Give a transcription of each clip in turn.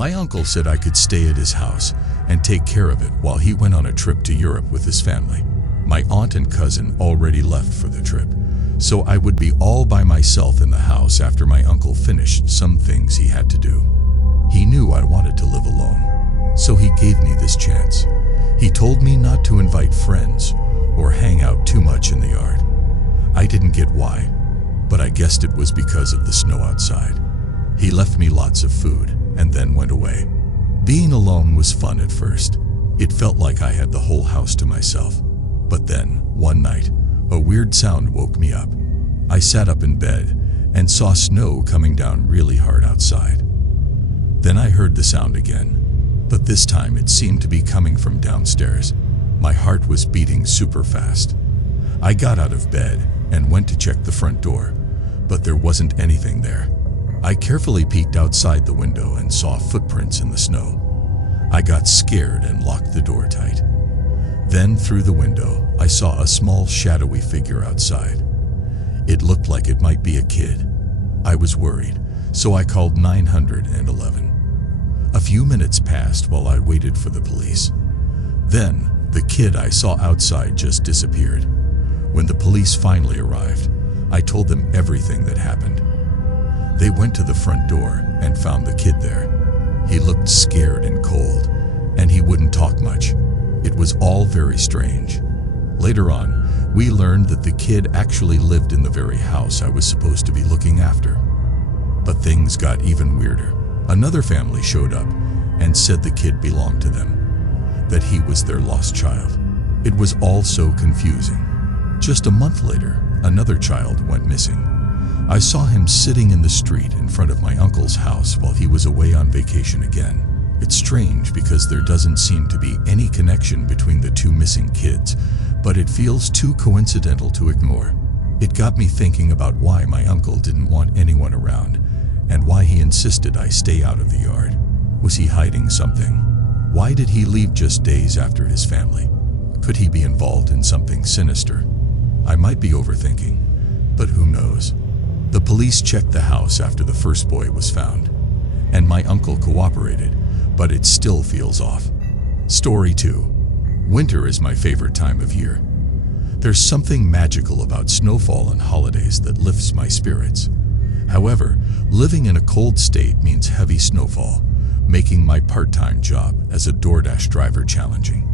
My uncle said I could stay at his house and take care of it while he went on a trip to Europe with his family. My aunt and cousin already left for the trip, so I would be all by myself in the house after my uncle finished some things he had to do. He knew I wanted to live alone, so he gave me this chance. He told me not to invite friends or hang out too much in the yard. I didn't get why, but I guessed it was because of the snow outside. He left me lots of food and then went away. Being alone was fun at first. It felt like I had the whole house to myself. But then, one night, a weird sound woke me up. I sat up in bed and saw snow coming down really hard outside. Then I heard the sound again, but this time it seemed to be coming from downstairs. My heart was beating super fast. I got out of bed and went to check the front door, but there wasn't anything there. I carefully peeked outside the window and saw footprints in the snow. I got scared and locked the door tight. Then, through the window, I saw a small shadowy figure outside. It looked like it might be a kid. I was worried, so I called 911. A few minutes passed while I waited for the police. Then, the kid I saw outside just disappeared. When the police finally arrived, I told them everything that happened. They went to the front door and found the kid there. He looked scared and cold, and he wouldn't talk much. It was all very strange. Later on, we learned that the kid actually lived in the very house I was supposed to be looking after. But things got even weirder. Another family showed up and said the kid belonged to them, that he was their lost child. It was all so confusing. Just a month later, another child went missing. I saw him sitting in the street in front of my uncle's house while he was away on vacation again. It's strange because there doesn't seem to be any connection between the two missing kids, but it feels too coincidental to ignore. It got me thinking about why my uncle didn't want anyone around, and why he insisted I stay out of the yard. Was he hiding something? Why did he leave just days after his family? Could he be involved in something sinister? I might be overthinking, but who knows? The police checked the house after the first boy was found, and my uncle cooperated, but it still feels off. Story 2. Winter is my favorite time of year. There's something magical about snowfall and holidays that lifts my spirits. However, living in a cold state means heavy snowfall, making my part-time job as a Doordash driver challenging.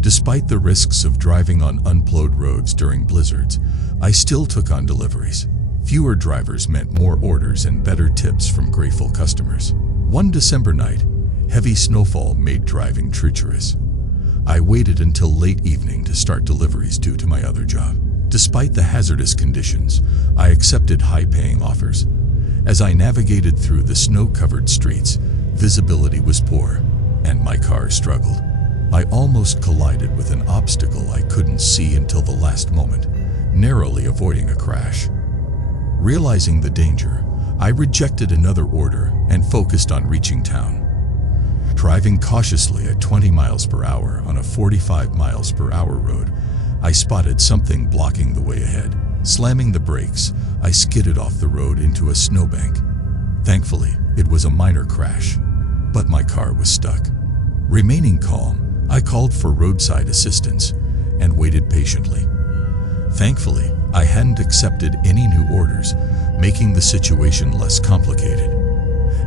Despite the risks of driving on unplowed roads during blizzards, I still took on deliveries. Fewer drivers meant more orders and better tips from grateful customers. One December night, heavy snowfall made driving treacherous. I waited until late evening to start deliveries due to my other job. Despite the hazardous conditions, I accepted high-paying offers. As I navigated through the snow-covered streets, visibility was poor, and my car struggled. I almost collided with an obstacle I couldn't see until the last moment, narrowly avoiding a crash. Realizing the danger, I rejected another order and focused on reaching town. Driving cautiously at 20 miles per hour on a 45 miles per hour road, I spotted something blocking the way ahead. Slamming the brakes, I skidded off the road into a snowbank. Thankfully, it was a minor crash, but my car was stuck. Remaining calm, I called for roadside assistance and waited patiently. Thankfully, I hadn't accepted any new orders, making the situation less complicated.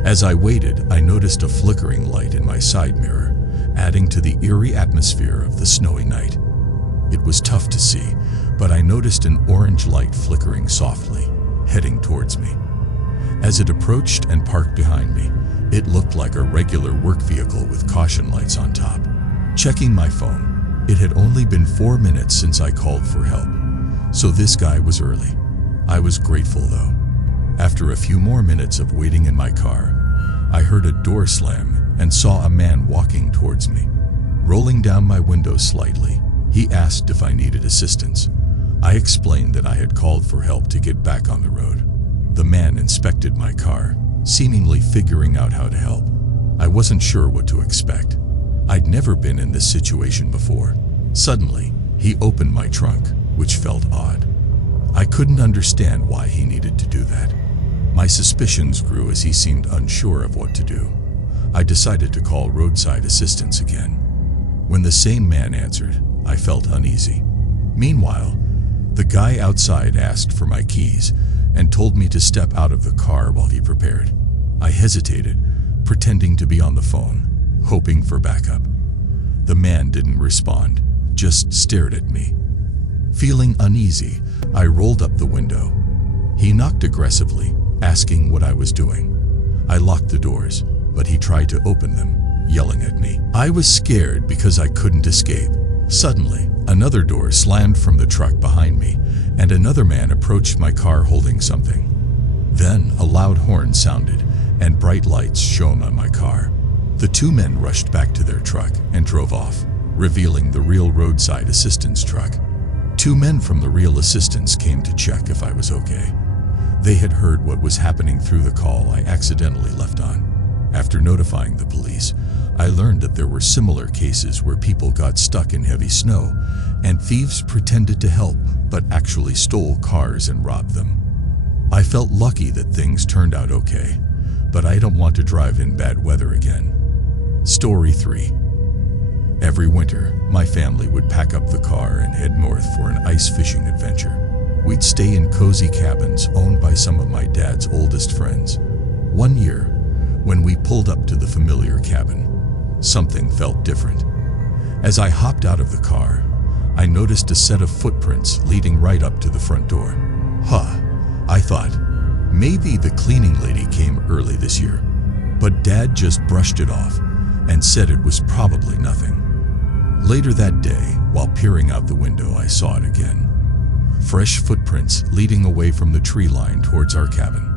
As I waited, I noticed a flickering light in my side mirror, adding to the eerie atmosphere of the snowy night. It was tough to see, but I noticed an orange light flickering softly, heading towards me. As it approached and parked behind me, it looked like a regular work vehicle with caution lights on top. Checking my phone, it had only been 4 minutes since I called for help, so this guy was early. I was grateful though. After a few more minutes of waiting in my car, I heard a door slam and saw a man walking towards me. Rolling down my window slightly, he asked if I needed assistance. I explained that I had called for help to get back on the road. The man inspected my car, seemingly figuring out how to help. I wasn't sure what to expect. I'd never been in this situation before. Suddenly, he opened my trunk, which felt odd. I couldn't understand why he needed to do that. My suspicions grew as he seemed unsure of what to do. I decided to call roadside assistance again. When the same man answered, I felt uneasy. Meanwhile, the guy outside asked for my keys and told me to step out of the car while he prepared. I hesitated, pretending to be on the phone, hoping for backup. The man didn't respond, just stared at me. Feeling uneasy, I rolled up the window. He knocked aggressively, asking what I was doing. I locked the doors, but he tried to open them, yelling at me. I was scared because I couldn't escape. Suddenly, another door slammed from the truck behind me, and another man approached my car holding something. Then a loud horn sounded, and bright lights shone on my car. The two men rushed back to their truck and drove off, revealing the real roadside assistance truck. Two men from the real assistance came to check if I was okay. They had heard what was happening through the call I accidentally left on. After notifying the police, I learned that there were similar cases where people got stuck in heavy snow, and thieves pretended to help but actually stole cars and robbed them. I felt lucky that things turned out okay, but I don't want to drive in bad weather again. Story 3. Every winter, my family would pack up the car and head north for an ice fishing adventure. We'd stay in cozy cabins owned by some of my dad's oldest friends. One year, when we pulled up to the familiar cabin, something felt different. As I hopped out of the car, I noticed a set of footprints leading right up to the front door. I thought, maybe the cleaning lady came early this year. But Dad just brushed it off and said it was probably nothing. Later that day, while peering out the window, I saw it again. Fresh footprints leading away from the tree line towards our cabin.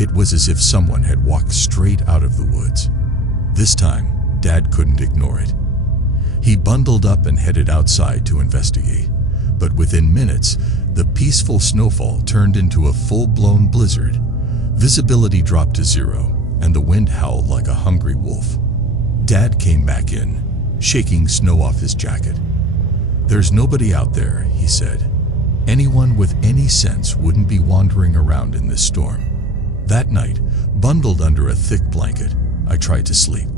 It was as if someone had walked straight out of the woods. This time, Dad couldn't ignore it. He bundled up and headed outside to investigate. But within minutes, the peaceful snowfall turned into a full-blown blizzard. Visibility dropped to zero, and the wind howled like a hungry wolf. Dad came back in, shaking snow off his jacket. "There's nobody out there," he said. "Anyone with any sense wouldn't be wandering around in this storm." That night, bundled under a thick blanket, I tried to sleep.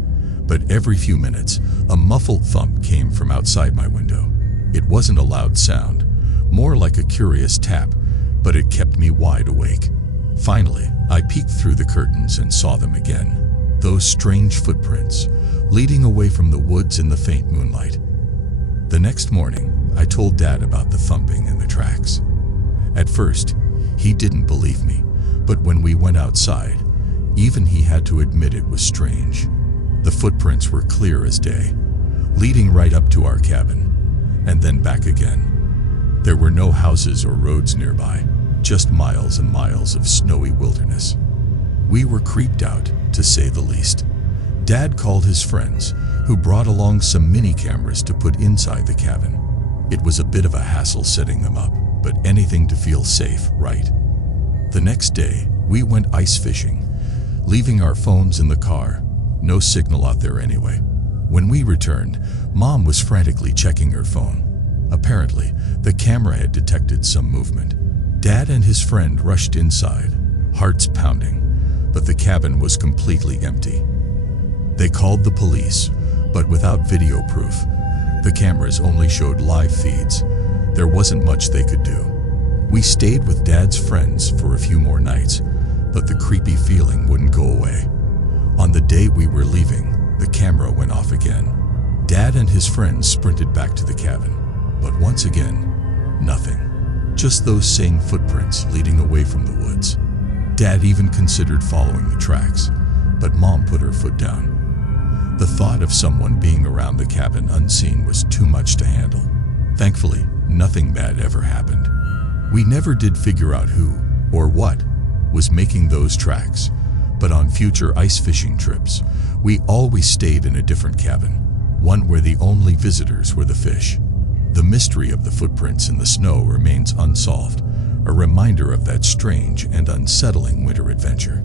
But every few minutes, a muffled thump came from outside my window. It wasn't a loud sound, more like a curious tap, but it kept me wide awake. Finally, I peeked through the curtains and saw them again. Those strange footprints, leading away from the woods in the faint moonlight. The next morning, I told Dad about the thumping and the tracks. At first, he didn't believe me, but when we went outside, even he had to admit it was strange. The footprints were clear as day, leading right up to our cabin, and then back again. There were no houses or roads nearby, just miles and miles of snowy wilderness. We were creeped out, to say the least. Dad called his friends, who brought along some mini cameras to put inside the cabin. It was a bit of a hassle setting them up, but anything to feel safe, right? The next day, we went ice fishing, leaving our phones in the car. No signal out there anyway. When we returned, Mom was frantically checking her phone. Apparently, the camera had detected some movement. Dad and his friend rushed inside, hearts pounding, but the cabin was completely empty. They called the police, but without video proof. The cameras only showed live feeds. There wasn't much they could do. We stayed with Dad's friends for a few more nights, but the creepy feeling wouldn't go away. On the day we were leaving, the camera went off again. Dad and his friends sprinted back to the cabin, but once again, nothing. Just those same footprints leading away from the woods. Dad even considered following the tracks, but Mom put her foot down. The thought of someone being around the cabin unseen was too much to handle. Thankfully, nothing bad ever happened. We never did figure out who, or what, was making those tracks, but on future ice fishing trips, we always stayed in a different cabin, one where the only visitors were the fish. The mystery of the footprints in the snow remains unsolved, a reminder of that strange and unsettling winter adventure.